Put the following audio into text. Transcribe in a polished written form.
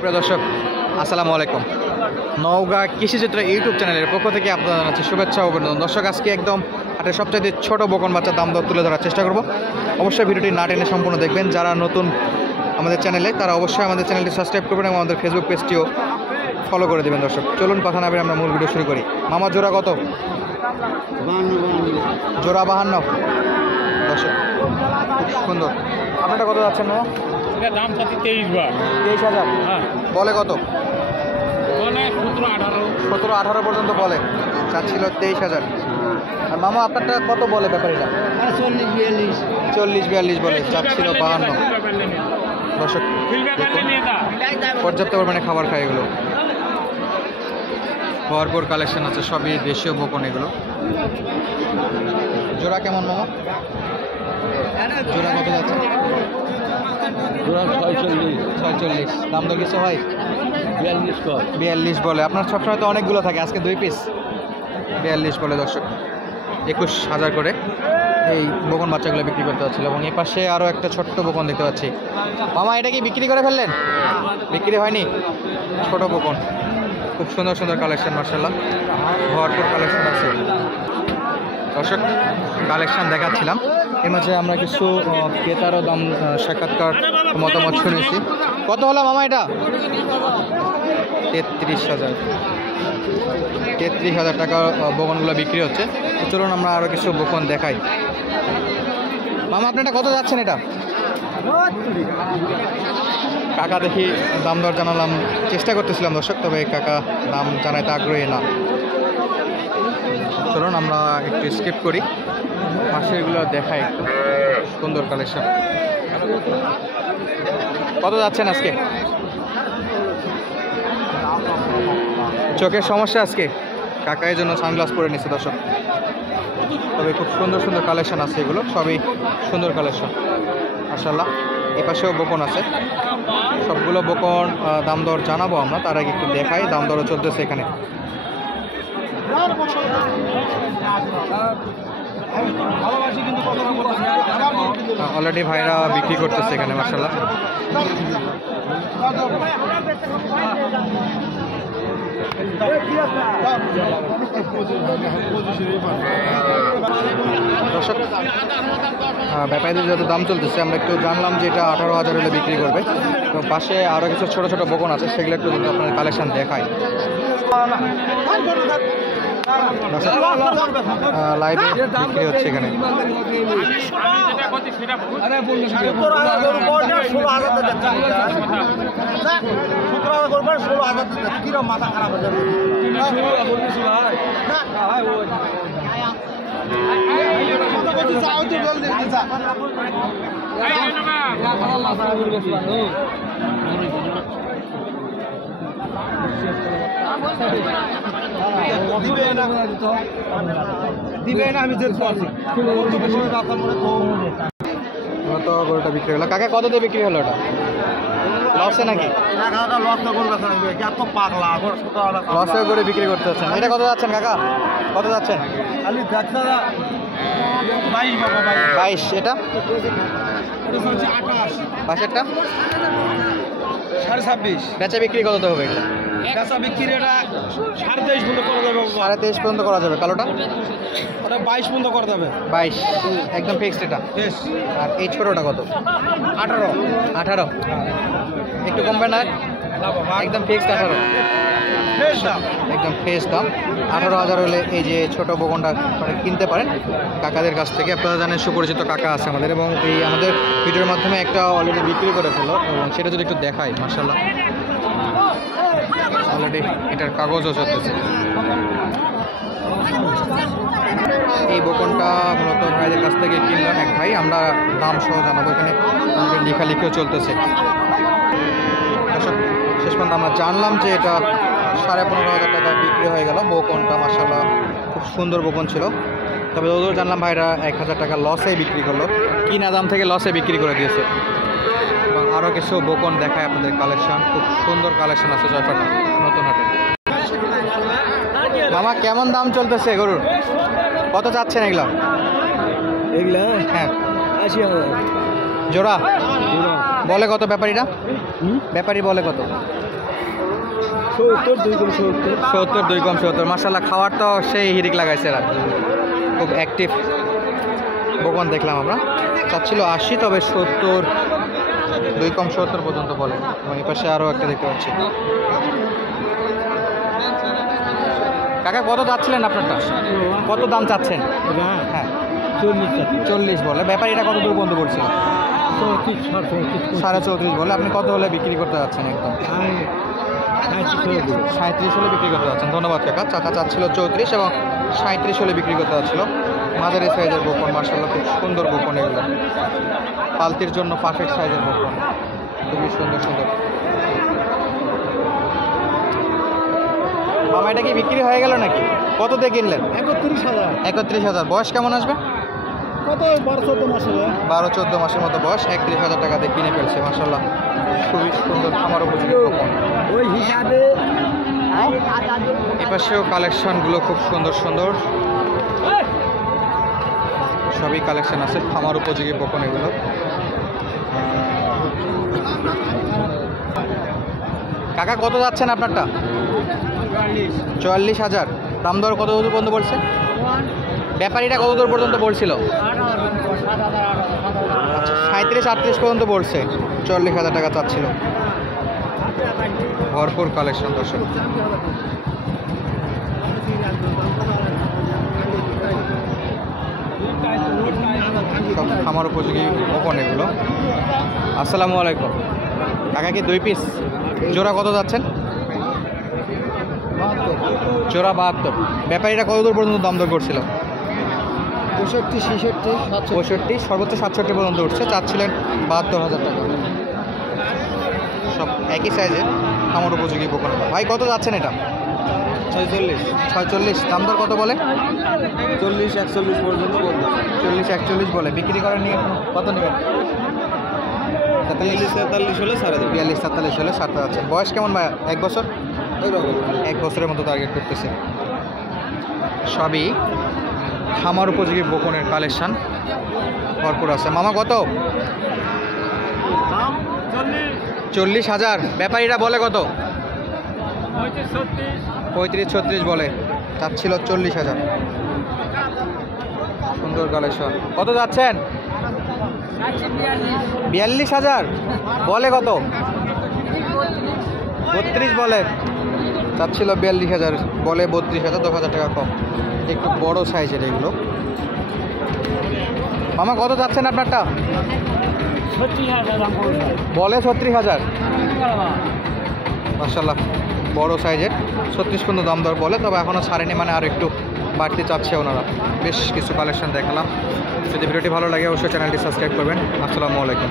প্রিয় দর্শক আসসালামু আলাইকুম। নওগাঁ কৃষিচিত্র ইউটিউব চ্যানেলের পক্ষ থেকে আপনাদের জানাচ্ছি শুভেচ্ছা ও অভিনন্দন। দর্শক, আজকে একদম হাটের সবচেয়ে ছোট বকন বাচ্চার দাম দর তুলে ধরার চেষ্টা করব। অবশ্যই ভিডিওটি না টেনে সম্পূর্ণ দেখবেন। যারা নতুন আমাদের চ্যানেলে তারা অবশ্যই আমাদের চ্যানেলটি সাবস্ক্রাইব করবেন এবং আমাদের ফেসবুক পেজটিও ফলো করে দেবেন। দর্শক চলুন কথা না বলে আমরা মূল ভিডিও শুরু করি। মামা জোড়া কত? জোড়া 52। দর্শক খুব সুন্দর। আপনারটা কত যাচ্ছেন মামা? দাম চাচ্ছি 23,000। হ্যাঁ, বলে কত? বলে 17-18। 17-18 পর্যন্ত বলে, চাচ্ছিল 23,000। আর মামা আপনারটা কত বলে ব্যাপারীটা? 40-42 বলে, চাচ্ছিল 52। দর্শক পর্যাপ্ত পরিমাণে খাবার খায় এগুলো, ভরপুর কালেকশন আছে, সবই দেশীয় বকন এগুলো। জোড়া কেমন মামা? জোড়া কত যাচ্ছে? 46। দাম তো কিছু হয়? 42 বলে। আপনার সবসময় তো অনেকগুলো থাকে, আজকে 2 পিস। 42 বলে দর্শক। 21,000 করে এই বকন বাচ্চাগুলো বিক্রি করতে হচ্ছিল। এবং এই পাশে আরও একটা ছোট্ট বকন দেখতে পাচ্ছি। মামা এটা কি বিক্রি করে ফেললেন? বিক্রি হয়নি? ছোট বকন, খুব সুন্দর সুন্দর কালেকশন, মার্শাল্লাহ ভরপুর কালেকশন আছে। দর্শক কালেকশন দেখাচ্ছিলাম, এর মাঝে আমরা কিছু ক্রেতারও দাম সাক্ষাৎকার মতামত শুনেছি। কত হলো মামা এটা? 33,000। 33,000 টাকা বকনগুলো বিক্রি হচ্ছে। চলুন আমরা আরও কিছু বকন দেখাই। মামা আপনারটা কত যাচ্ছেন এটা? কাকা দেখি দাম দর জানালাম, চেষ্টা করতেছিলাম দর্শক, তবে কাকা দাম জানাইতে আগ্রহী না। চলুন আমরা একটু স্কিপ করি, পাশেরগুলো দেখাই। সুন্দর কালেকশন। কত যাচ্ছেন আজকে? চোখের সমস্যা আজকে, কাকা এই জন্য সানগ্লাস পরে নিচ্ছে দর্শক। তবে খুব সুন্দর সুন্দর কালেকশন আছে, এগুলো সবই সুন্দর কালেকশন মাশাআল্লাহ। এ পাশেও বকন আছে, সবগুলো বকন দাম দর জানাবো আমরা, তার আগে একটু দেখাই। দাম দরও চলতেছে এখানে। অলরেডি ভাইরা বিক্রি করতেছে এখানে মাশাআল্লাহ। দর্শক ব্যাপারীদের যত দাম চলতেছে আমরা একটু জানলাম যে এটা 18,000 হলে বিক্রি করবে। এবং পাশে আরও কিছু ছোটো ছোটো বকন আছে, সেগুলো একটু যদি আপনার কালেকশন দেখায়। লাইভে বিক্রি হচ্ছে এখানে। তো গরুটা বিক্রি হলো। কাকা কত দিয়ে বিক্রি হলো? ওটা লসে নাকি? লসে করে বিক্রি করতে হচ্ছেন। এটা কত যাচ্ছেন কাকা? কত যাচ্ছেন? 22। এটা পাশেরটা 26.5। বেচা বিক্রি কত হবে? বেচা বিক্রি এটা 23.5 পর্যন্ত করা যাবে। 23.5 পর্যন্ত করা যাবে। কালোটা ওটা 22 পর্যন্ত করা যাবে। 22 একদম ফিক্সড এটা। আর এই ছোটোটা কত? 18। একটু কমবে না? একদম ফিক্সড 18। একদম ফ্রেশ দাম। 18,000 হলে এই যে ছোট বকনটা কিনতে পারেন কাকাদের কাছ থেকে। আপনারা জানেন সুপরিচিত কাকা আছে আমাদের, এবং এই আমাদের ভিডিওর মাধ্যমে একটা অলরেডি বিক্রি করে ফেলো, এবং সেটা যদি একটু দেখাই মাশাআল্লাহ। অলরেডি এটার কাগজও চলতেছে। এই বকনটা মূলত ভাইদের কাছ থেকে কিনলাম এক ভাই, আমরা দাম সহ জানাবো। এখানে আমাদের লেখালেখিও চলতেছে। শেষ পর্যন্ত আমরা জানলাম যে এটা 15,500 টাকা বিক্রি হয়ে গেল। বকনটা মাশাআল্লাহ খুব সুন্দর বকন ছিল। তবে ওদের জানলাম ভাইরা 1,000 টাকা লসে বিক্রি করলো, কিনা দাম থেকে লসে বিক্রি করে দিয়েছে। এবং আরও কিছু বকন দেখায় আপনাদের কালেকশন, খুব সুন্দর কালেকশন আছে জয়পাট নতুন হাটে। মামা কেমন দাম চলতেছে গরুর? কত চাচ্ছেন এগুলা? এগুলা হ্যাঁ 80,000 জোড়া। বলে কত ব্যাপারীরা? ব্যাপারী বলে কত? 70 2 কম 70। মাশাআল্লাহ, খাওয়ার তো সেই হিরিক লাগাইছে এরা, খুব অ্যাক্টিভ বকন দেখলাম আমরা। চাচ্ছিল 80, তবে 70 2 কম 70 পর্যন্ত বলে। এবং এই পাশে আরও একটা দেখতে পাচ্ছি। কাকা কত চাচ্ছিলেন আপনারটা? কত দাম চাচ্ছেন? হ্যাঁ 40 বলে। ব্যাপারীটা কত দূর পর্যন্ত পড়ছিল? 34.5 বলে। আপনি কত হলে বিক্রি করতে যাচ্ছেন? একদম 37 হলে বিক্রি করতে যাচ্ছেন। ধন্যবাদ কাকা। চাচা চাচ্ছিল 34 এবং 37 হলে বিক্রি করতে যাচ্ছিল। মাঝারি সাইজের বকন, মাশাআল্লাহ খুব সুন্দর বকন এগুলো, পালতির জন্য পারফেক্ট সাইজের বকন, খুবই সুন্দর সুন্দর। মামা এটা কি বিক্রি হয়ে গেল নাকি? কত দিয়ে কিনলেন? 31,000। বয়স কেমন আসবে? 12-14 মাসের মতো বয়স। 31,000 টাকা দিয়ে কিনে ফেলছে। মাশাআল্লাহ খুবই সুন্দর খামার উপযোগী বকন। ওই হিসাবে এপাশেও কালেকশনগুলো খুব সুন্দর সুন্দর, সবই কালেকশন আছে খামার উপযোগী বকন এগুলো। কাকা কত যাচ্ছেন আপনারটা? 44,000। দাম দর কত দূর পর্যন্ত বলছে? ব্যাপারীটা কত দূর পর্যন্ত বলছিল? 37-38 পর্যন্ত বলছে। 40,000 টাকা চাচ্ছিল। ভরপুর কালেকশন দর্শক। সব খামার উপযোগী বকন এগুলো। আসসালামু আলাইকুম কাকা, কি 2 পিস? জোড়া কত যাচ্ছেন? জোড়া 72। ব্যাপারীরা কত দূর পর্যন্ত দাম দর করছিল? 65 সর্বোচ্চ 67 পর্যন্ত উঠছে। চাচ্ছিলেন 72,000 টাকা। সব একই সাইজের খামার উপযোগী বকন। ভাই কত যাচ্ছেন এটা? 46। দাম দর কত বলে? 40-41 পর্যন্ত বলতে। 40-41 বলে। বিক্রি করেন নিয়ে কত নেবেন? 43-43 হলে ছাড়া দেবে। 42-43 হলে ছাড়তে যাচ্ছে। বয়স কেমন ভাই? 1 বছর? এইরকম 1 বছরের মতো টার্গেট করতেছে। সবই খামার উপযোগী বকনের কালেকশন ভরপুর আছে। মামা কত? 40,000। ব্যাপারীরা বলে কত? 35-36 বলে। চাচ্ছিল 40,000। সুন্দর কালেকশন। কত যাচ্ছেন? 42,000 বলে। কত? 32 বলে। চাচ্ছিল 42,000, বলে 32,000। 10,000 টাকা কম। একটু বড় সাইজের এগুলো। মামা কত যাচ্ছেন আপনারটা? বলে 36,000। মাশাআল্লাহ বড় সাইজের। 36 পর্যন্ত দাম দর বলে, তবে এখনও ছাড়েনি, মানে আর একটু বাড়তি চাচ্ছে ওনারা। বেশ কিছু কালেকশন দেখালাম। যদি ভিডিওটি ভালো লাগে অবশ্যই চ্যানেলটি সাবস্ক্রাইব করবেন। আসসালামু আলাইকুম।